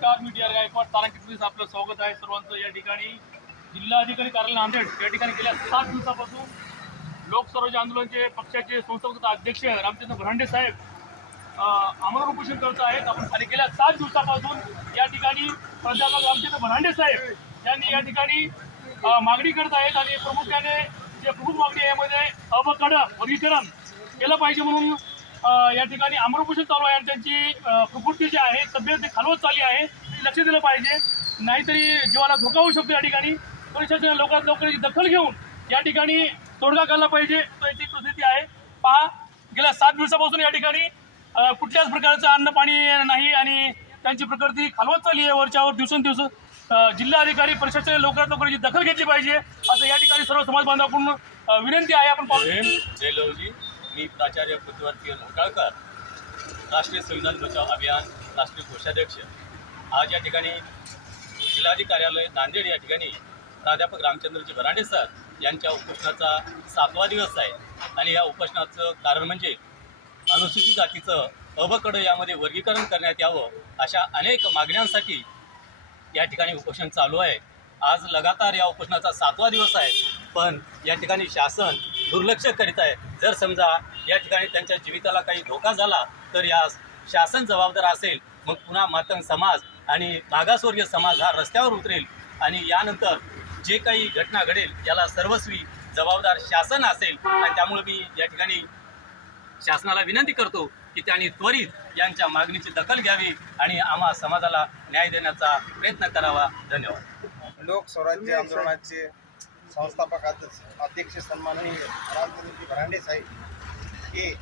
नमस्कार मी D R Gaikwad तारांकित आपलं स्वागत आहे सर्वांचं या ठिकाणी. जिल्हाधिकारी कार्यालय नांदेड या ठिकाणी गेल्या सात दिवसापासून लोकसरोज आंदोलनचे पक्षाचे संस्थापक अध्यक्ष रामचंद्र भरांडे साहेब आम्हाला आमरण उपोषण करत आहेत. आपण आणि गेल्या सात दिवसापासून या ठिकाणी प्राध्यापक रामचंद्र भरांडे साहेब यांनी या ठिकाणी मागणी करत आहेत आणि प्रामुख्याने जे प्रमुख मागणी यामध्ये अवकडा वर्गीकरण केलं पाहिजे म्हणून या ठिकाणी आमरण चालू आहे आणि त्यांची प्रकृती जी आहे तब्येत ती खालवत चालली आहे ते लक्ष दिलं पाहिजे. नाहीतरी जीवाला धोका होऊ शकतो या ठिकाणी. पोलिसांच्या लवकरात लवकर दखल घेऊन या ठिकाणी तोडगा काढला पाहिजे. तर याची परिस्थिती आहे. पहा गेल्या सात दिवसापासून या ठिकाणी कुठल्याच प्रकारचं अन्न पाणी नाही आणि त्यांची प्रकृती खालवत चालली आहे वरच्यावर दिवसेंदिवस. जिल्हाधिकारी प्रशासनाने लवकरात लवकर याची दखल घेतली पाहिजे. असं या ठिकाणी सर्व समाज बांधवाकडून विनंती आहे. आपण पाहू जय मी प्राचार्य पृथ्वीवरती होटाळकर राष्ट्रीय संविधान बचाव अभियान राष्ट्रीय कोषाध्यक्ष. आज या ठिकाणी जिल्हाधिकारी कार्यालय नांदेड या ठिकाणी प्राध्यापक रामचंद्रजी बरांडे सर यांच्या उपोषणाचा सातवा दिवस आहे आणि या उपोषणाचं कारण म्हणजे अनुसूचित जातीचं अबकड यामध्ये वर्गीकरण करण्यात यावं अशा अनेक मागण्यांसाठी या ठिकाणी उपोषण चालू आहे. आज लगातार या उपोषणाचा सातवा दिवस आहे पण या ठिकाणी शासन दुर्लक्ष करीत आहे. जर समजा या ठिकाणी त्यांच्या जीविताला काही धोका झाला तर या शासन जबाबदार असेल मग पुन्हा मातंग समाज आणि मागासवर्गीय समाज हा रस्त्यावर उतरेल. आणि यानंतर जे काही घटना घडेल याला सर्वस्वी जबाबदार शासन असेल. आणि त्यामुळे मी या ठिकाणी शासनाला विनंती करतो की त्यांनी त्वरित यांच्या मागणीची दखल घ्यावी आणि आम्हा समाजाला न्याय देण्याचा प्रयत्न करावा. धन्यवाद. लोक स्वराज्य आंदोलनाचे संस्थापक अध्यक्ष सन्माननीय रामचंद्रजी भरांडे साहेब हे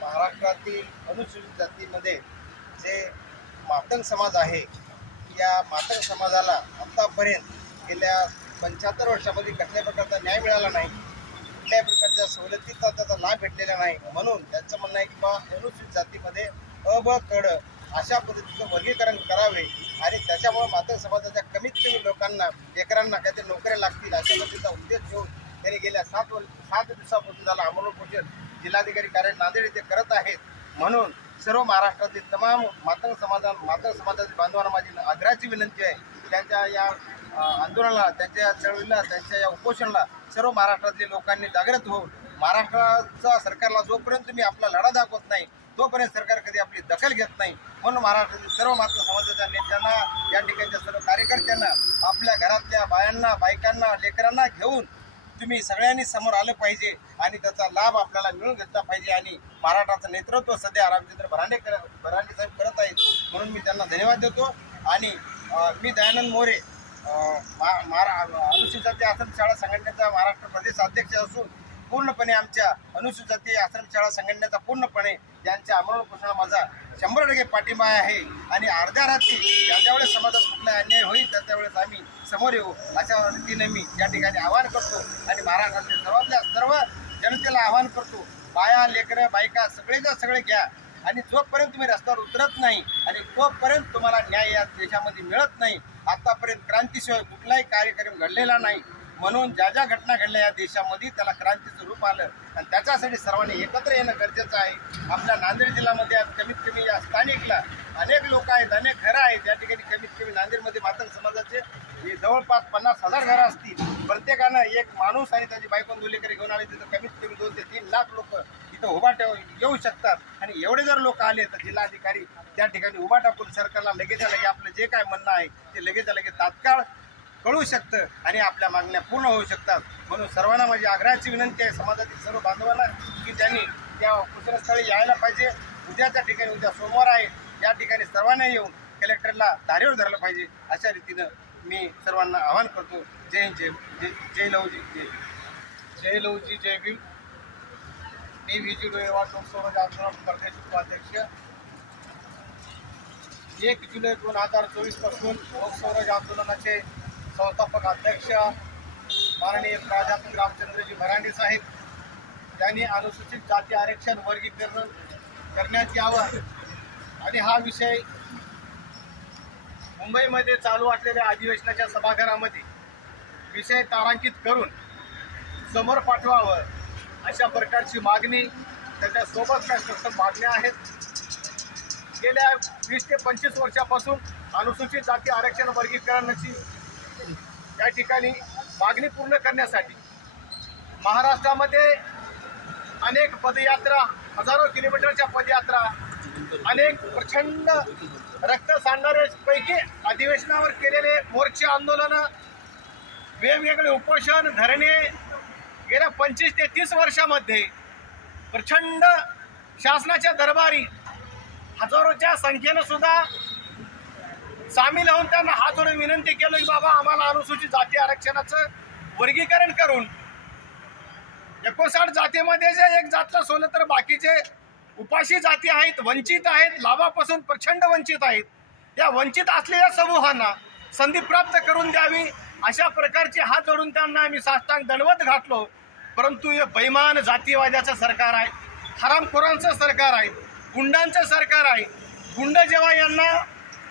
महाराष्ट्रातील अनुसूचित जातीमध्ये जे मातंग समाज आहे या मातंग समाजाला आत्तापर्यंत गेल्या पंच्याहत्तर वर्षामध्ये कसल्या प्रकारचा न्याय मिळाला नाही कुठल्याही प्रकारच्या सवलतीचा त्याचा लाभ भेटलेला नाही म्हणून त्यांचं म्हणणं आहे की बा अनुसूचित जातीमध्ये अ ब कड अशा पद्धतीचं वर्गीकरण करावे आणि त्याच्यामुळे मातंग समाजाच्या कमीत कमी लोकांना लेकरांना काहीतरी नोकऱ्या लागतील अशा पद्धतीचा उद्देश घेऊन त्यांनी गेल्या सात वर सात दिवसापासून झाला अमोलोपोषण. जिल्हाधिकारी कार्यालय नांदेड येथे करत आहेत. म्हणून सर्व महाराष्ट्रातील तमाम मातंग समाजा मातंग समाजातील बांधवांना माझी आग्रहाची विनंती आहे त्यांच्या या आंदोलनाला त्यांच्या चळवळीला त्यांच्या या उपोषणाला सर्व महाराष्ट्रातील लोकांनी जागृत होऊन महाराष्ट्राचा सरकारला जोपर्यंत तुम्ही आपला लढा दाखवत नाही तोपर्यंत सरकार कधी आपली दखल घेत नाही. म्हणून महाराष्ट्रातील सर्व मात्र समाजाच्या नेत्यांना या ठिकाणच्या सर्व कार्यकर्त्यांना आपल्या घरातल्या बायांना बायकांना लेकरांना घेऊन तुम्ही सगळ्यांनी समोर आलं पाहिजे आणि त्याचा लाभ आपल्याला मिळून घेतला पाहिजे आणि महाराष्ट्राचं नेतृत्व सध्या रामचंद्र भरांडे कर भरांडे साहेब करत आहेत. म्हणून मी त्यांना धन्यवाद देतो आणि मी दयानंद मोरे महारा अनुसूचित जाती आश्रमशाळा संघटनेचा महाराष्ट्र प्रदेश अध्यक्ष असून पूर्णपणे आमच्या अनुसूचित जाती आश्रमशाळा संघटनेचा पूर्णपणे त्यांच्या अंमलबजावणीला माझा शंभर टक्के पाठिंबा आहे. आणि अर्ध्या रात्री ज्या ज्यावेळेस समाजात कुठला अन्याय होईल त्या त्यावेळेस आम्ही समोर येऊ. अशा रीतीने मी या ठिकाणी आवाहन करतो आणि महाराष्ट्रातील सर्वातल्या सर्व जनतेला आवाहन करतो बाया लेकरं बायका सगळेच्या सगळे घ्या. आणि जोपर्यंत तुम्ही रस्त्यावर उतरत नाही आणि तोपर्यंत तुम्हाला न्याय या देशामध्ये मिळत नाही आतापर्यंत क्रांतीशिवाय कुठलाही कार्यक्रम घडलेला नाही. म्हणून ज्या ज्या घटना घडल्या या देशामध्ये त्याला क्रांतीचं रूप आलं. आणि त्याच्यासाठी सर्वांनी एकत्र येणं गरजेचं आहे. आपल्या नांदेड जिल्ह्यामध्ये आज कमीत कमी या स्थानिकला अनेक लोक आहेत अनेक घरं आहेत. या ठिकाणी कमीत कमी नांदेडमध्ये मातंग समाजाचे हे जवळपास पन्नास हजार घरं असतील. प्रत्येकानं एक माणूस आणि त्याची बायको दुलेकरी घेऊन आले तिथं कमीत कमी दोन ते तीन लाख लोक इथं उभा ठेव येऊ शकतात. आणि एवढे जर लोक आले तर जिल्हाधिकारी त्या ठिकाणी उभा टाकून सरकारला लगेच लगे आपलं जे काय म्हणणं आहे ते लगेच लगे तात्काळ कळू शकतं आणि आपल्या मागण्या पूर्ण होऊ शकतात. म्हणून सर्वांना माझी आग्रहाची विनंती आहे समाजातील सर्व बांधवांना की त्यांनी त्या कुशलस्थळी यायला पाहिजे. उद्याच्या ठिकाणी उद्या सोमवार आहे या ठिकाणी सर्वांना येऊन कलेक्टरला धारेवर धरलं पाहिजे अशा रीतीनं मी सर्वांना आवाहन करतो. जय हिंद जय जय जय लवजी जय जय लवजी जय भीम. मी विजी डोळेवाड लोकसभा आंदोलन प्रदेश उपाध्यक्ष एक जुलै दोन हजार चोवीसपासून पासून आंदोलनाचे संस्थापक अध्यक्ष माननीय प्राध्यापक रामचंद्रजी भरांडे साहेब त्यांनी अनुसूचित जाती आरक्षण वर्गीकरण करण्यात यावं. आणि हा विषय मुंबईमध्ये चालू असलेल्या अधिवेशनाच्या सभागृहामध्ये विषय तारांकित करून समोर पाठवावं अशा प्रकारची मागणी त्याच्यासोबत काय सक्षम मागण्या आहेत. गेल्या वीस ते पंचवीस वर्षापासून अनुसूचित जाती आरक्षण वर्गीकरणाची या ठिकाणी मागणी पूर्ण करण्यासाठी महाराष्ट्रामध्ये अनेक पदयात्रा हजारो किलोमीटरच्या पदयात्रा अनेक प्रचंड रक्त सांडणाऱ्यापैकी अधिवेशनावर केलेले मोर्चे आंदोलनं वेगवेगळे उपोषण धरणे गेल्या पंचवीस ते तीस वर्षामध्ये प्रचंड शासनाच्या दरबारी हजारोच्या संख्येनं सुद्धा सामील होऊन त्यांना हात जोडून विनंती केलं की बाबा आम्हाला अनुसूचित जाती आरक्षणाचं वर्गीकरण करून एकोणसाठ जातीमध्ये जे एक जातला सोडलं तर बाकीचे उपाशी जाती आहेत वंचित आहेत लाभापासून प्रचंड वंचित आहेत या वंचित असलेल्या समूहांना संधी प्राप्त करून द्यावी अशा प्रकारचे हात जोडून त्यांना आम्ही साष्टांग दणवत घातलो. परंतु हे बैमान जातीवाद्याचं सरकार आहे हरामखोरांचं सरकार आहे गुंडांचं सरकार आहे. गुंड जेव्हा यांना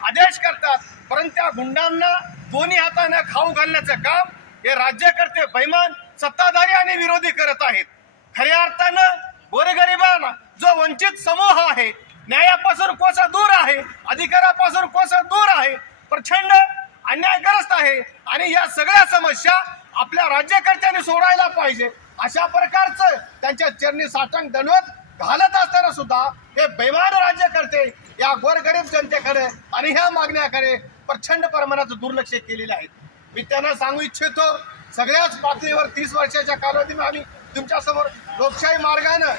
आदेश करतात. परंतु त्या गुंडांना दोन्ही हातानं खाऊ घालण्याचं काम हे राज्यकर्ते बैमान सत्ताधारी आणि विरोधी करत आहेत. खऱ्या अर्थानं गोरगरिबांना जो वंचित समूह आहे न्यायापासून कोसा दूर आहे अधिकारापासून कोसा दूर आहे प्रचंड अन्यायग्रस्त आहे आणि या सगळ्या समस्या आपल्या राज्यकर्त्यांनी सोडायला पाहिजे. अशा प्रकारचं त्यांच्या चरणी साठण दणवत घालत असताना सुद्धा हे बैमान राज्यकर्ते या गोरगरीब जनतेकडे आणि ह्या मागण्याकडे प्रचंड प्रमाणात दुर्लक्ष केलेले आहेत मी त्यांना सांगू इच्छितो सगळ्याच पातळीवर तीस वर्षाच्या कालावधीमध्ये आम्ही तुमच्यासमोर लोकशाही मार्गानं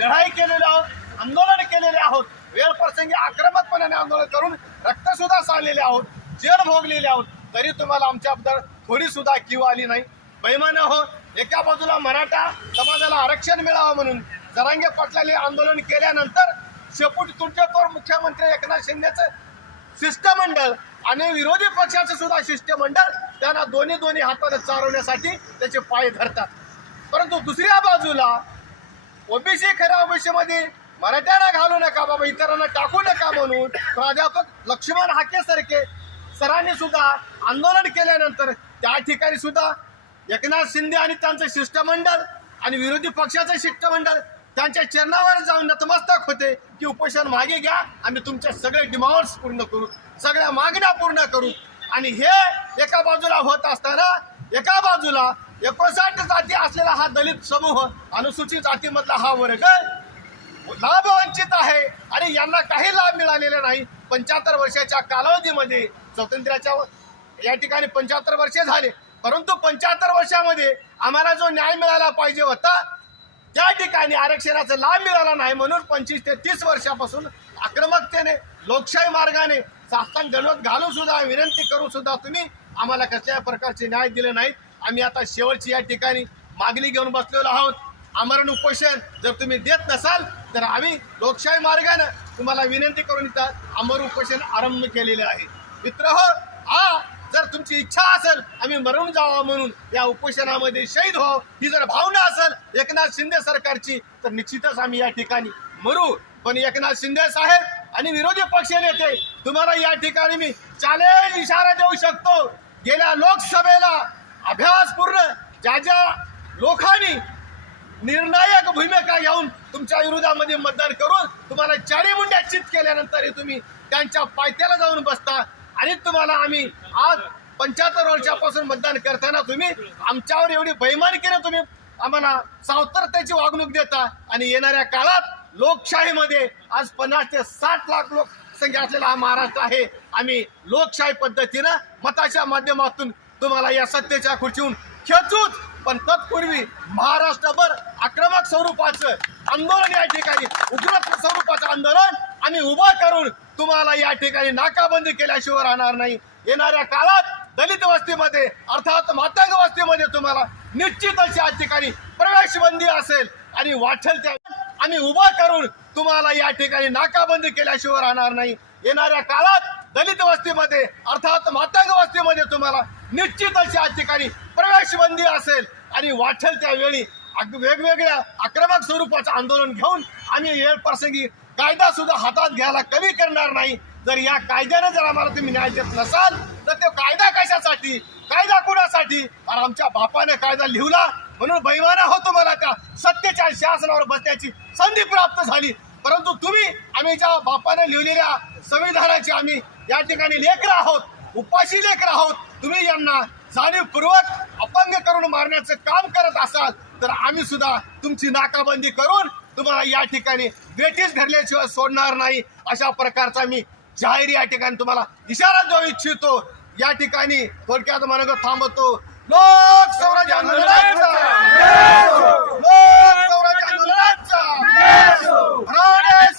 लढाई केलेली आहोत आंदोलन केलेले आहोत. वेळ प्रसंगी आक्रमकपणाने आंदोलन करून रक्त सुद्धा सांडलेले आहोत जेल भोगलेले आहोत. तरी तुम्हाला आमच्याबद्दल थोडी सुद्धा किव आली नाही. बैमान हो एका बाजूला मराठा समाजाला आरक्षण मिळावं म्हणून जरांगे पाटलांनी आंदोलन केल्यानंतर शेपूट तुटल्यावर मुख्यमंत्री एकनाथ शिंदेचं शिष्टमंडळ आणि विरोधी पक्षाचं सुद्धा शिष्टमंडळ त्यांना दोन्ही दोन्ही हाताने चालवण्यासाठी त्याचे पाय धरतात. परंतु दुसऱ्या बाजूला ओबीसी खऱ्या ओबीसीमध्ये मराठ्यांना घालू नका बाबा इतरांना टाकू नका म्हणून प्राध्यापक लक्ष्मण हाकेसारखे सरांनी सुद्धा आंदोलन केल्यानंतर त्या ठिकाणी सुद्धा एकनाथ शिंदे आणि त्यांचं शिष्टमंडळ आणि विरोधी पक्षाचं शिष्टमंडळ त्यांच्या चरणावर जाऊन नतमस्तक होते की उपोषण मागे घ्या. आम्ही तुमच्या सगळे डिमांड्स पूर्ण करू. सगळ्या मागण्या पूर्ण करू. आणि हे एका बाजूला होत असताना एका बाजूला एकोणसाठ जाती असलेला हा दलित समूह अनुसूचित जातीमधला हा वर्ग लाभ वंचित आहे. आणि यांना काही लाभ मिळालेले नाही. पंच्याहत्तर वर्षाच्या कालावधीमध्ये स्वातंत्र्याच्या या ठिकाणी पंच्याहत्तर वर्षे झाले. परंतु पंच्याहत्तर वर्षामध्ये आम्हाला जो न्याय मिळाला पाहिजे होता त्या ठिकाणी आरक्षणाचा लाभ मिळाला नाही म्हणून पंचवीस ते तीस वर्षापासून आक्रमकतेने लोकशाही मार्गाने शासन गणवत घालून सुद्धा विनंती करून सुद्धा तुम्ही आम्हाला कसल्या प्रकारचे न्याय दिले नाहीत. आम्ही आता शेवटची या ठिकाणी मागणी घेऊन बसलेलो आहोत. आमरण उपोषण जर तुम्ही देत नसाल तर आम्ही लोकशाही मार्गानं तुम्हाला विनंती करून इथं अमर उपोषण आरंभ केलेले आहे. मित्र हो हा जर तुमची इच्छा असेल आम्ही मरून जावा म्हणून या उपोषणामध्ये शहीद हो ही जर भावना असेल एकनाथ शिंदे सरकारची तर निश्चितच आम्ही या ठिकाणी मरू. पण एकनाथ शिंदे साहेब आणि विरोधी पक्ष नेते तुम्हाला या ठिकाणी मी चॅलेंज इशारा देऊ शकतो. गेल्या लोकसभेला अभ्यासपूर्ण ज्या ज्या लोकांनी निर्णायक भूमिका घेऊन तुमच्या विरोधामध्ये मतदान करून तुम्हाला चारी मुंड्या चित केल्यानंतर तुम्ही त्यांच्या पायथ्याला जाऊन बसता. आणि तुम्हाला आम्ही आज पंच्याहत्तर वर्षापासून मतदान करताना तुम्ही आमच्यावर एवढी बैमान केलं तुम्ही. आम्हाला सावतरतेची वागणूक देता आणि येणाऱ्या काळात लोकशाहीमध्ये आज पन्नास ते साठ लाख लोकसंख्या असलेला हा महाराष्ट्र आहे. आम्ही लोकशाही पद्धतीनं मताच्या माध्यमातून तुम्हाला या सत्तेच्या खुर्चीहून खेचूच पण तत्पूर्वी महाराष्ट्रभर आक्रमक स्वरूपाचं आंदोलन या ठिकाणी उग्र स्वरूपाचं आंदोलन आम्ही उभं करून तुम्हाला या ठिकाणी नाकाबंदी केल्याशिवाय राहणार नाही. येणाऱ्या काळात दलित वस्तीमध्ये अर्थात मातंग वस्तीमध्ये तुम्हाला निश्चित अशी या ठिकाणी प्रवेश बंदी असेल आणि वाटेल त्या आम्ही उभा करून तुम्हाला या ठिकाणी नाकाबंदी केल्याशिवाय राहणार नाही. येणाऱ्या काळात दलित वस्तीमध्ये अर्थात मातंग वस्तीमध्ये तुम्हाला निश्चित अशी या ठिकाणी प्रवेश बंदी असेल आणि वाटेल त्यावेळी वेगवेगळ्या आक्रमक स्वरूपाचं आंदोलन घेऊन आम्ही वेळ प्रसंगी कायदा सुद्धा हातात घ्यायला कमी करणार नाही. जर या कायद्याने जर आम्हाला तुम्ही न्याय देत नसाल तर तो कायदा कशासाठी? कायदा कुणासाठी? आणि आमच्या बापाने कायदा लिहला म्हणून बैवाना होतो मला त्या सत्तेच्या शासनावर बसण्याची संधी प्राप्त झाली. परंतु तुम्ही आम्ही ज्या बापाने लिहिलेल्या संविधानाची आम्ही या ठिकाणी लेकर आहोत उपाशी लेकर आहोत तुम्ही यांना जाणीवपूर्वक अपंग करून मारण्याचं काम करत असाल तर आम्ही सुद्धा तुमची नाकाबंदी करून तुम्हाला या ठिकाणी ब्रिटिश धरल्याशिवाय सोडणार नाही. अशा प्रकारचा मी जाहीर या ठिकाणी तुम्हाला इशारा देऊ इच्छितो. या ठिकाणी थोडक्यात म्हणतो थांबतो. लोक स्वराज्य आंदोलनाचा. लोक स्वराज्य आंदोलनाचा. भराडे